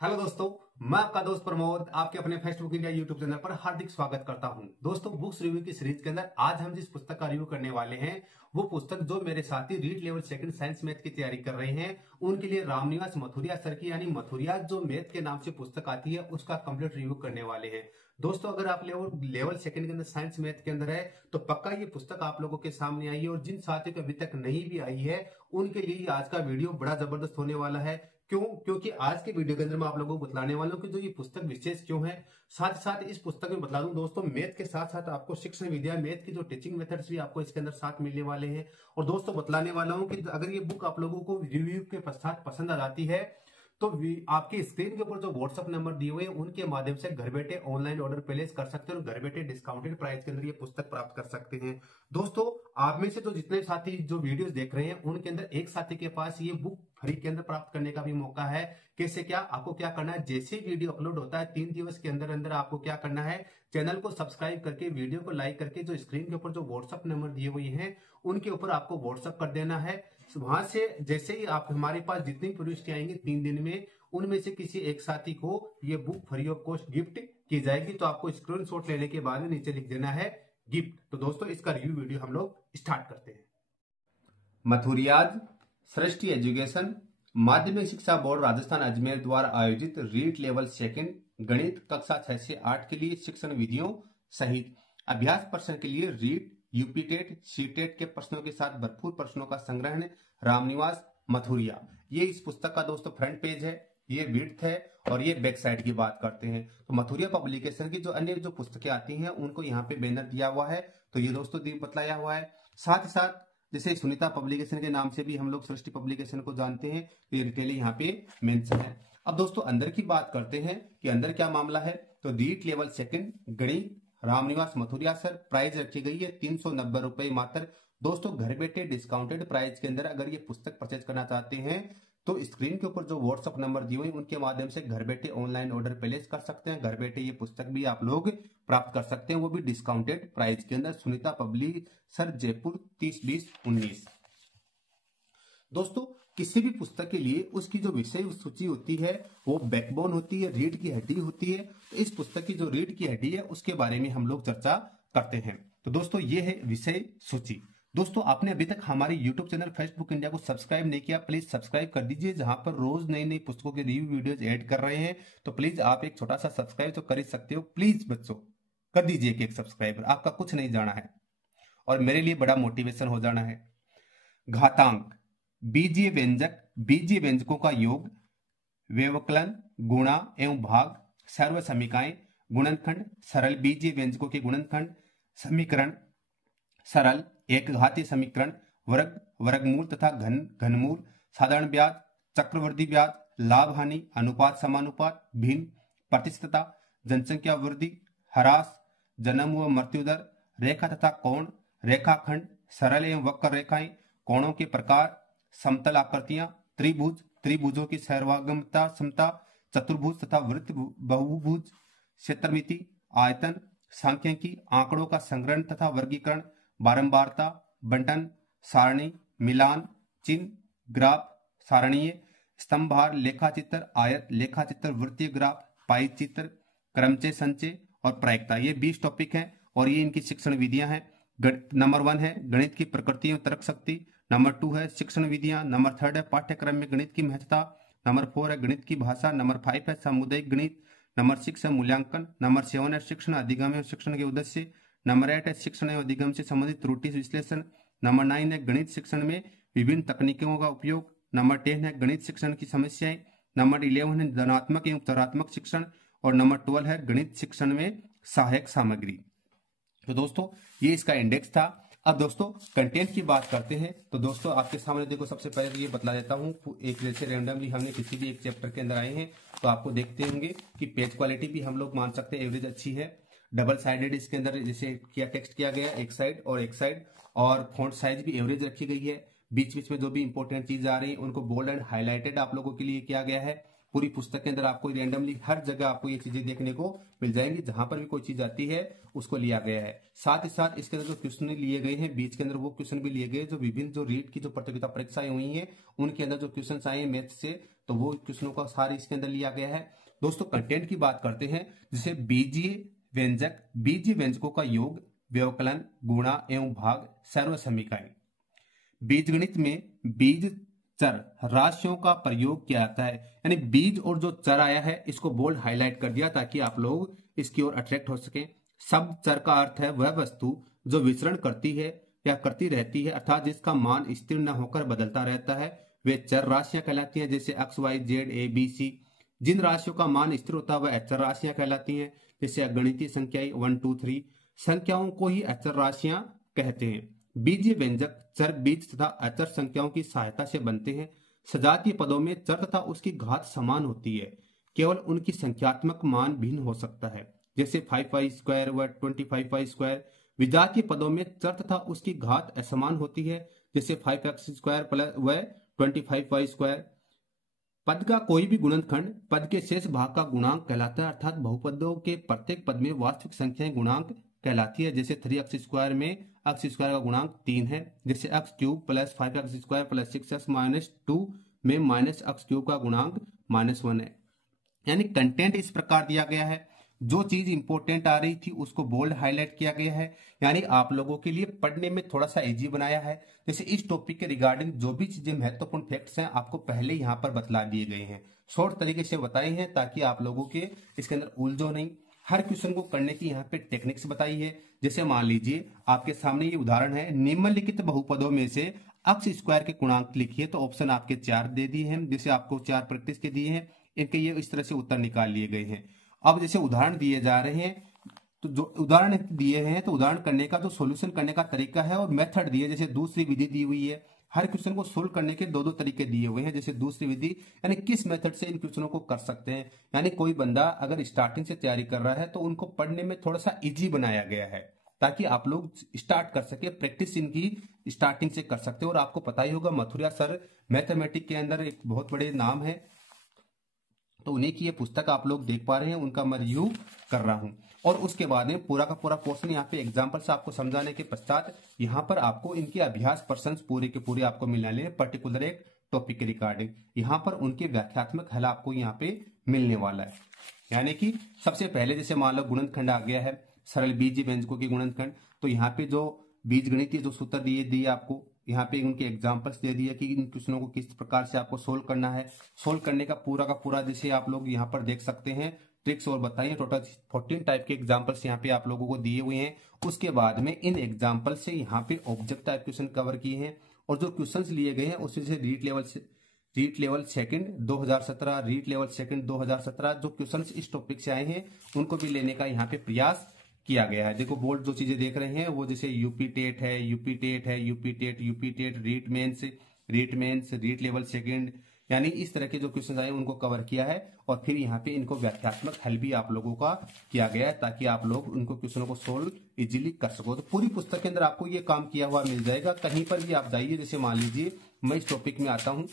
Hello दोस्तों, मैं आपका दोस्त प्रमोद आपके अपने फेसबुक इंडिया यूट्यूब चैनल पर हार्दिक स्वागत करता हूं। दोस्तों, बुक्स रिव्यू की सीरीज के अंदर आज हम जिस पुस्तक का रिव्यू करने वाले हैं वो पुस्तक जो मेरे साथी read level second science math की तैयारी कर रहे हैं उनके लिए रामनिवास मथुरिया सर की यानी मथुरिया जो मैथ के नाम से पुस्तक आती है उसका कंप्लीट रिव्यू करने वाले हैं। दोस्तों, अगर आप लेवल सेकंड के अंदर साइंस मैथ के अंदर है तो पक्का ये पुस्तक आप लोगों के सामने आई है, और जिन साथियों को अभी तक नहीं भी आई है उनके लिए आज का वीडियो बड़ा जबरदस्त होने वाला है। क्योंकि आज के वीडियो के अंदर मैं आप लोगों को बतलाने वाला हूं कि जो ये पुस्तक विशेष क्यों है। साथ ही साथ इस पुस्तक में बता दूं दोस्तों, मैथ के साथ साथ आपको शिक्षण विद्या मैथ की जो टीचिंग मेथड्स भी आपको इसके अंदर साथ मिलने वाले हैं। और दोस्तों, बतलाने वाला हूं कि अगर ये बुक आप लोगों को रिव्यू के पश्चात पसंद आ जाती है तो आपकी स्क्रीन के ऊपर जो व्हाट्सअप नंबर दिए हुए हैं उनके माध्यम से घर बैठे ऑनलाइन ऑर्डर प्लेस कर सकते हैं और घर बैठे डिस्काउंटेड प्राइस के अंदर ये पुस्तक प्राप्त कर सकते हैं। दोस्तों, आप में से तो जितने साथी जो वीडियोस देख रहे हैं उनके अंदर एक साथी के पास ये बुक फ्री के अंदर प्राप्त करने का भी मौका है। कैसे क्या आपको क्या करना है, जैसे वीडियो अपलोड होता है 3 दिवस के अंदर अंदर आपको क्या करना है, चैनल को सब्सक्राइब करके वीडियो को लाइक करके जो स्क्रीन के ऊपर जो व्हाट्सअप नंबर दिए हुए हैं उनके ऊपर आपको व्हाट्सअप कर देना है। वहां से जैसे ही आप हमारे पास जितनी प्रविष्टि आएंगे 3 दिन में उनमें से किसी एक साथी को ये book free of cost gift की जाएगी। तो आपको स्क्रीनशॉट लेने के बाद नीचे लिख देना है गिफ्ट। तो दोस्तों, इसका रिव्यू वीडियो हम लोग स्टार्ट करते हैं। मथुरियाज सृष्टि एजुकेशन माध्यमिक शिक्षा बोर्ड राजस्थान अजमेर द्वारा आयोजित रीड लेवल सेकंड गणित कक्षा 6 से 8 के लिए शिक्षण विधियों सहित अभ्यास प्रश्न के लिए REET UP TET C TET के प्रश्नों के साथ भरपूर प्रश्नों का संग्रहण रामनिवास मथुरिया। ये इस पुस्तक का दोस्तों फ्रंट पेज है, ये विड्थ है और ये बैक साइड की बात करते हैं तो मथुरिया पब्लिकेशन की जो अन्य जो पुस्तकें आती हैं उनको यहाँ पे बैनर दिया हुआ है। तो ये दोस्तों बतलाया हुआ है। साथ ही साथ जैसे सुनीता पब्लिकेशन के नाम से भी हम लोग सृष्टि पब्लिकेशन को जानते हैं, तो ये डिटेल यहाँ पे मेंशन है। अब दोस्तों, अंदर की बात करते हैं कि अंदर क्या मामला है। तो रीड लेवल सेकंड गणित रामनिवास मथुरिया सर, प्राइस रखी गई है 390 रुपए मात्र। दोस्तों, घर बैठे डिस्काउंटेड प्राइस के अंदर अगर ये पुस्तक परचेज करना चाहते हैं तो स्क्रीन के ऊपर जो व्हाट्सअप नंबर दिए हुए उनके माध्यम से घर बैठे ऑनलाइन ऑर्डर प्लेस कर सकते हैं। घर बैठे ये पुस्तक भी आप लोग प्राप्त कर सकते हैं, वो भी डिस्काउंटेड प्राइस के अंदर। सुनीता पब्लिशर, जयपुर 30/20/19। दोस्तों, किसी भी पुस्तक के लिए उसकी जो विषय सूची होती है वो बैकबोन होती है, रीढ़ की हड्डी होती है। तो इस पुस्तक की जो रीढ़ की हड्डी है उसके बारे में हम लोग चर्चा करते हैं। तो दोस्तों, ये है विषय सूची। दोस्तों, आपने अभी तक हमारे YouTube चैनल फेसबुक इंडिया को सब्सक्राइब नहीं किया, प्लीज सब्सक्राइब कर दीजिए, जहां पर रोज नई नई पुस्तकों के रिव्यू वीडियोस ऐड कर रहे हैं। तो प्लीज आप एक छोटा सा सब्सक्राइब तो कर ही सकते हो। प्लीज बच्चों कर दीजिए एक सब्सक्राइबर, आपका कुछ नहीं जाना है और मेरे लिए बड़ा मोटिवेशन हो जाना है। घातांक, बीजीय व्यंजक, बीजीय व्यंजकों का योग, व्यवकलन, गुणा एवं भाग, सर्व समीकाएं, गुणनखंड, सरल बीजीय व्यंजकों के गुणनखंड, समीकरण, सरल एक घातीय समीकरण, वर्ग, वर्गमूल तथा घनमूल, साधारण ब्याज, चक्रवृद्धि ब्याज, लाभ हानि, अनुपात समानुपात, भिन्न, प्रतिशतता, जनसंख्या वृद्धि, ह्रास, जन्म व मृत्यु दर, रेखा तथा कोण, रेखाखंड, सरल एवं वक्र रेखाएं, कोणों के प्रकार, समतल आकृतियां, त्रिभुज, त्रिभुजों की सर्वागमता समता, चतुर्भुज तथा वृत्त बहुभुज, क्षेत्रमिति, आयतन, सांख्यिकी, आंकड़ों का संग्रहण तथा वर्गीकरण, बारंबारता, बंटन, सारणी, मिलान, चिन्ह, ग्राफ, सारणीय, स्तंभार, लेखाचित्र, आयत, लेखाचित्र, वृत्तीय ग्राफ, पाई चित्र, क्रमचय, संचय और प्रायिकता। ये 20 टॉपिक हैं और ये इनकी शिक्षण विधियां हैं। नंबर 1 है गणित की प्रकृति एवं तर्क शक्ति। नंबर 2 है शिक्षण विधियां। नंबर 3 है पाठ्यक्रम में गणित की महत्ता। नंबर 4 है गणित की भाषा। नंबर 5 है सामुदायिक गणित। नंबर 6 है मूल्यांकन। नंबर 7 है शिक्षण अधिगम एवं शिक्षण के उद्देश्य। नंबर 8 है शिक्षण एवं अधिगम से संबंधित त्रुटि विश्लेषण। नंबर 9 है गणित शिक्षण में विभिन्न तकनीकों का उपयोग। नंबर 10 है गणित शिक्षण की समस्याएं। नंबर 11 है धनात्मक एवं उत्तरात्मक शिक्षण और नंबर 12 है गणित शिक्षण में सहायक सामग्री। तो दोस्तों, ये इसका इंडेक्स था। अब दोस्तों, कंटेंट की बात करते हैं। तो दोस्तों, आपके सामने देखो, सबसे पहले तो ये बतला देता हूँ, एक जैसे रैंडमली हमने किसी भी एक चैप्टर के अंदर आए हैं तो आपको देखते होंगे कि पेज क्वालिटी भी हम लोग मान सकते हैं एवरेज अच्छी है। डबल साइडेड इसके अंदर जैसे किया टेक्स्ट किया गया एक साइड और फॉन्ट साइज भी एवरेज रखी गई है। बीच बीच में जो भी इंपॉर्टेंट चीज आ रही है उनको बोल्ड एंड हाईलाइटेड आप लोगों के लिए किया गया है। पूरी पुस्तक के अंदर आपको रैंडमली हर जगह आपको ये चीजें देखने को मिल जाएंगी, जहां पर भी कोई चीज आती है उसको लिया गया है। साथ ही साथ इसके अंदर जो क्वेश्चन लिए गए हैं बीच के अंदर वो क्वेश्चन भी लिए गए जो विभिन्न जो रीट की जो प्रतियोगिता परीक्षाएं हुई हैं उनके अंदर जो क्वेश्चन आए हैं मैथ से तो वो क्वेश्चनों का सार इसके अंदर लिया गया है। दोस्तों कंटेंट की बात करते हैं, जैसे बीजीय व्यंजक, बीजीय व्यंजकों का योग, व्यवकलन, गुणा एवं भाग, सर्व समीकरण। बीजगणित में बीज चर राशियों का प्रयोग किया जाता है, यानी बीज और जो चर आया है इसको बोल्ड हाईलाइट कर दिया ताकि आप लोग इसकी ओर अट्रैक्ट हो सके। शब्द चर का अर्थ है वह वस्तु जो विचरण करती है या करती रहती है, अर्थात जिसका मान स्थिर न होकर बदलता रहता है, वे चर राशियां कहलाती हैं, जैसे X Y Z A B C. जिन राशियों का मान स्थिर होता है वह अचर राशियां कहलाती हैं, जैसे अगणितीय संख्याएं 1 2 3। संख्याओं को ही अचर राशियां कहते हैं। बीजीय व्यंजक चर बीज तथा अचर संख्याओं की सहायता से बनते हैं। सजातीय पदों में चर तथा उसकी घात समान होती है, केवल उनकी संख्यात्मक मान भिन्न हो सकता है, जैसे 5y स्क्वायर व 25y स्क्वायर। विजातीय पदों में चर तथा उसकी घात असमान होती है, जैसे 5x स्क्वायर प्लस व 25y स्क्वायर। पद का कोई भी गुणनखंड पद के शेष भाग का गुणांक कहलाता है, अर्थात बहुपदों के प्रत्येक पद में वास्तविक संख्याएं गुणांक कहलाती है, जैसे 3x स्क्वायर में x स्क्वायर का गुणांक 3 है, जैसे x cube plus 5x square plus 6x minus 2 में माइनस x क्यूब का गुणांक -1 है। यानी कंटेंट इस प्रकार दिया गया है, जो चीज इंपॉर्टेंट आ रही थी उसको बोल्ड हाईलाइट किया गया है, यानी आप लोगों के लिए पढ़ने में थोड़ा सा इजी बनाया है। जैसे इस टॉपिक के रिगार्डिंग जो भी चीजें महत्वपूर्ण फैक्ट्स हैं आपको पहले यहाँ पर बतला दिए गए हैं, शॉर्ट तरीके से बताए हैं ताकि आप लोगों के इसके अंदर उलझो नहीं। हर क्वेश्चन को करने की यहाँ पे टेक्निक्स बताई है। जैसे मान लीजिए आपके सामने ये उदाहरण है, निम्नलिखित बहुपदों में से x स्क्वायर के गुणांक लिखिए, तो ऑप्शन आपके 4 दे दिए हैं, जैसे आपको 4 प्रैक्टिस के दिए हैं, इनके ये इस तरह से उत्तर निकाल लिए गए हैं। अब जैसे उदाहरण दिए जा रहे हैं, तो जो उदाहरण दिए हैं तो उदाहरण करने का जो सॉल्यूशन करने का तरीका है और मेथड दिए, जैसे दूसरी विधि दी हुई है। हर क्वेश्चन को सोल्व करने के दो तरीके दिए हुए हैं, जैसे दूसरी विधि यानी किस मेथड से इन क्वेश्चनों को कर सकते हैं। यानी कोई बंदा अगर स्टार्टिंग से तैयारी कर रहा है तो उनको पढ़ने में थोड़ा सा इजी बनाया गया है ताकि आप लोग स्टार्ट कर सके, प्रैक्टिस इनकी स्टार्टिंग से कर सकते हो। और आपको पता ही होगा मथुरिया सर मैथमेटिक्स के अंदर एक बहुत बड़े नाम है, तो उन्हीं की ये पुस्तक आप लोग देख पा रहे हैं, उनका मैं रिव्यू कर रहा हूं। और उसके बाद में पूरा का पूरा पोर्शन यहाँ पे एग्जाम्पल से आपको समझाने के पश्चात यहाँ पर आपको इनके अभ्यास प्रश्न पूरे के पूरे आपको मिलने वाले हैं, पर्टिकुलर एक टॉपिक के रिगार्डिंग। यहाँ पर उनके व्याख्यात्मक हल आपको यहाँ पे मिलने वाला है। यानी कि सबसे पहले जैसे मान लो गुणनखंड आ गया है, सरल बीजीय व्यंजकों की गुणनखंड, तो यहाँ पे जो बीजगणितीय जो सूत्र दिए आपको, यहाँ पे उनके एग्जांपल्स दे दिए कि इन क्वेश्चनों को किस प्रकार से आपको सोल्व करना है। सोल्व करने का पूरा जैसे आप लोग यहाँ पर देख सकते हैं ट्रिक्स और बताइए, टोटल 14 टाइप के एग्जांपल्स यहाँ पे आप लोगों को दिए हुए हैं। उसके बाद में इन एग्जांपल से यहाँ पे ऑब्जेक्ट टाइप क्वेश्चन कवर किए हैं, और जो क्वेश्चन लिए गए हैं उसमें से REET level second 2017, REET level second 2017 जो क्वेश्चन इस टॉपिक से आए हैं उनको भी लेने का यहाँ पे प्रयास किया गया है। देखो बोर्ड जो चीजें देख रहे हैं वो जैसे यूपी टेट है, REET mains, REET level second, यानी इस तरह के जो क्वेश्चन आए उनको कवर किया है। और फिर यहाँ पे इनको व्याख्यात्मक हल भी आप लोगों का किया गया है ताकि आप लोग उनको क्वेश्चनों को सोल्व इजीली कर सको। तो पूरी पुस्तक के अंदर आपको ये काम किया हुआ मिल जाएगा, कहीं पर भी आप जाइए। जैसे मान लीजिए मैं इस टॉपिक में आता हूँ,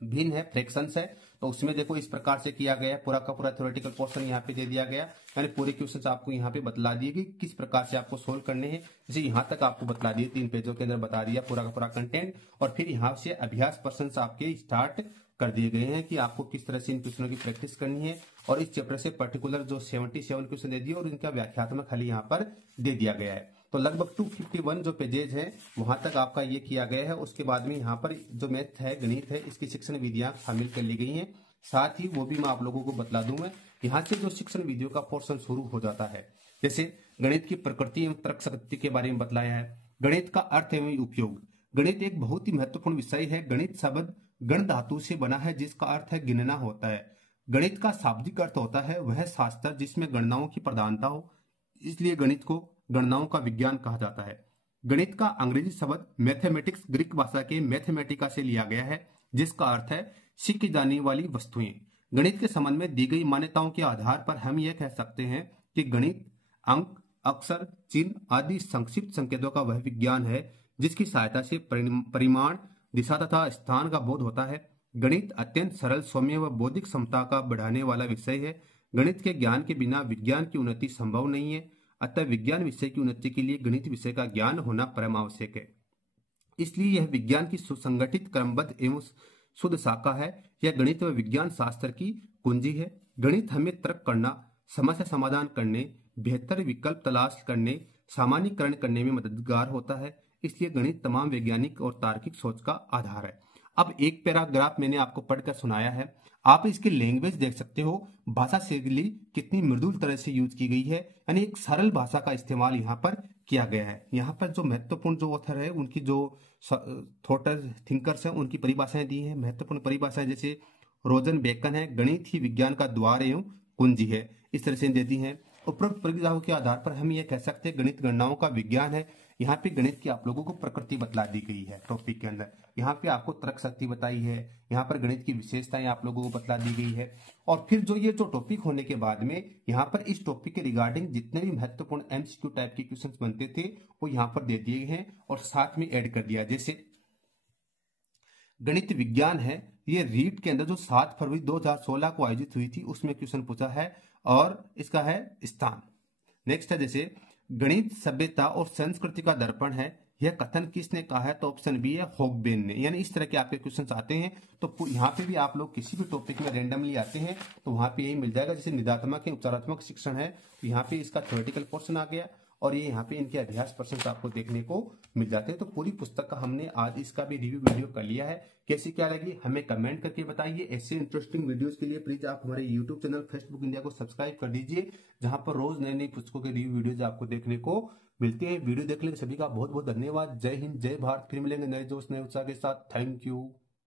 भिन्न है, फ्रैक्शंस है, तो उसमें देखो इस प्रकार से किया गया है, पूरा का पूरा थ्योरेटिकल पोर्शन यहाँ पे दे दिया गया, यानी पूरे क्वेश्चंस आपको यहाँ पे बतला दिए कि किस प्रकार से आपको सोल्व करने हैं। जैसे यहाँ तक आपको बतला दिए, 3 पेजों के अंदर बता दिया पूरा का पूरा कंटेंट, और फिर यहाँ से अभ्यास प्रश्न आपके स्टार्ट कर दिए गए हैं कि आपको किस तरह से इन क्वेश्चनों की प्रैक्टिस करनी है। और इस चैप्टर से पर्टिकुलर जो 77 क्वेश्चन दे दिए और इनका व्याख्यात्मक हल यहाँ पर दे दिया गया है। तो लगभग 251 जो पेजेज हैं वहां तक आपका ये किया गया है। उसके बाद में यहाँ पर जो मैथ है, गणित है, इसकी शिक्षण विधियां शामिल कर ली गई हैं। साथ ही वो भी मैं आप लोगों को बतला दूंगा। यहाँ से जो शिक्षण विधियों का पोर्शन शुरू हो जाता है, जैसे गणित की प्रकृति एवं तर्क शक्ति के बारे में बतलाया है, गणित का अर्थ एवं उपयोग। गणित एक बहुत ही महत्वपूर्ण विषय है। गणित शब्द गण धातु से बना है जिसका अर्थ है गिनना होता है। गणित का शाब्दिक अर्थ होता है वह शास्त्र जिसमें गणनाओं की प्रधानता हो, इसलिए गणित को गणनाओं का विज्ञान कहा जाता है। गणित का अंग्रेजी शब्द मैथमेटिक्स ग्रीक भाषा के मैथमेटिका से लिया गया है जिसका अर्थ है सीखी जाने वाली वस्तुएं। गणित के संबंध में दी गई मान्यताओं के आधार पर हम यह कह सकते हैं कि गणित अंक, अक्षर, चिन्ह आदि संक्षिप्त संकेतों का वह विज्ञान है जिसकी सहायता से परिमाण, दिशा तथा स्थान का बोध होता है। गणित अत्यंत सरल, सौम्य व बौद्धिक क्षमता का बढ़ाने वाला विषय है। गणित के ज्ञान के बिना विज्ञान की उन्नति संभव नहीं है, अतः विज्ञान विषय की उन्नति के लिए गणित विषय का ज्ञान होना परम आवश्यक है। इसलिए यह विज्ञान की सुसंगठित, क्रमबद्ध एवं शुद्ध शाखा है। यह गणित व विज्ञान शास्त्र की कुंजी है। गणित हमें तर्क करना, समस्या समाधान करने, बेहतर विकल्प तलाश करने, सामान्यीकरण करने में मददगार होता है। इसलिए गणित तमाम वैज्ञानिक और तार्किक सोच का आधार है। अब एक पैराग्राफ मैंने आपको पढ़कर सुनाया है, आप इसकी लैंग्वेज देख सकते हो, भाषा शैली कितनी मृदुल तरह से यूज की गई है, यानी एक सरल भाषा का इस्तेमाल यहाँ पर किया गया है। यहाँ पर जो महत्वपूर्ण जो ऑथर है, उनकी जो थॉटर थिंकर्स हैं, उनकी परिभाषाएं दी हैं। महत्वपूर्ण परिभाषाएं जैसे रोजन बेकन है, गणित ही विज्ञान का द्वार एवं कुंजी है, इस तरह से दे दी है। उपरोक्त परिभाषाओं के आधार पर हम ये कह सकते हैं गणित गणनाओं का विज्ञान है। यहाँ पे गणित की आप लोगों को प्रकृति बतला दी गई है टॉपिक के अंदर। यहाँ पे आपको तर्क शक्ति बताई है, यहाँ पर गणित की विशेषताएं आप लोगों को बतला दी गई है। और फिर जो टॉपिक होने के बाद में यहाँ पर इस टॉपिक के रिगार्डिंग जितने भी महत्वपूर्ण एमसीक्यू टाइप के क्वेश्चन बनते थे वो यहाँ पर दे दिए हैं और साथ में ऐड कर दिया। जैसे गणित विज्ञान है, ये रीट के अंदर जो 7 फरवरी 2016 को आयोजित हुई थी उसमें क्वेश्चन पूछा है और इसका है स्थान। नेक्स्ट है जैसे गणित सभ्यता और संस्कृति का दर्पण है, यह कथन किसने कहा है? तो ऑप्शन बी है हॉगबेन ने। यानी इस तरह के आपके क्वेश्चंस आते हैं। तो यहाँ पे भी आप लोग किसी भी टॉपिक में रैंडमली आते हैं तो वहां पे यही मिल जाएगा। जैसे निदात्मक या उपचारात्मक शिक्षण है तो यहाँ पे इसका थ्योरेटिकल पोर्शन आ गया और ये यहाँ पे इनके अभ्यास प्रश्न आपको देखने को मिल जाते हैं। तो पूरी पुस्तक का हमने आज इसका भी रिव्यू वीडियो कर लिया है। कैसी क्या लगी हमें कमेंट करके बताइए। ऐसे इंटरेस्टिंग वीडियोस के लिए प्लीज आप हमारे YouTube channel fest book India को सब्सक्राइब कर दीजिए, जहां पर रोज नई नई पुस्तकों के रिव्यू वीडियोज आपको देखने को मिलते हैं। वीडियो देखने के सभी का बहुत बहुत धन्यवाद। जय हिंद, जय भारत। फिर मिलेंगे नए दोस्त नए उत्साह के साथ। Thank you.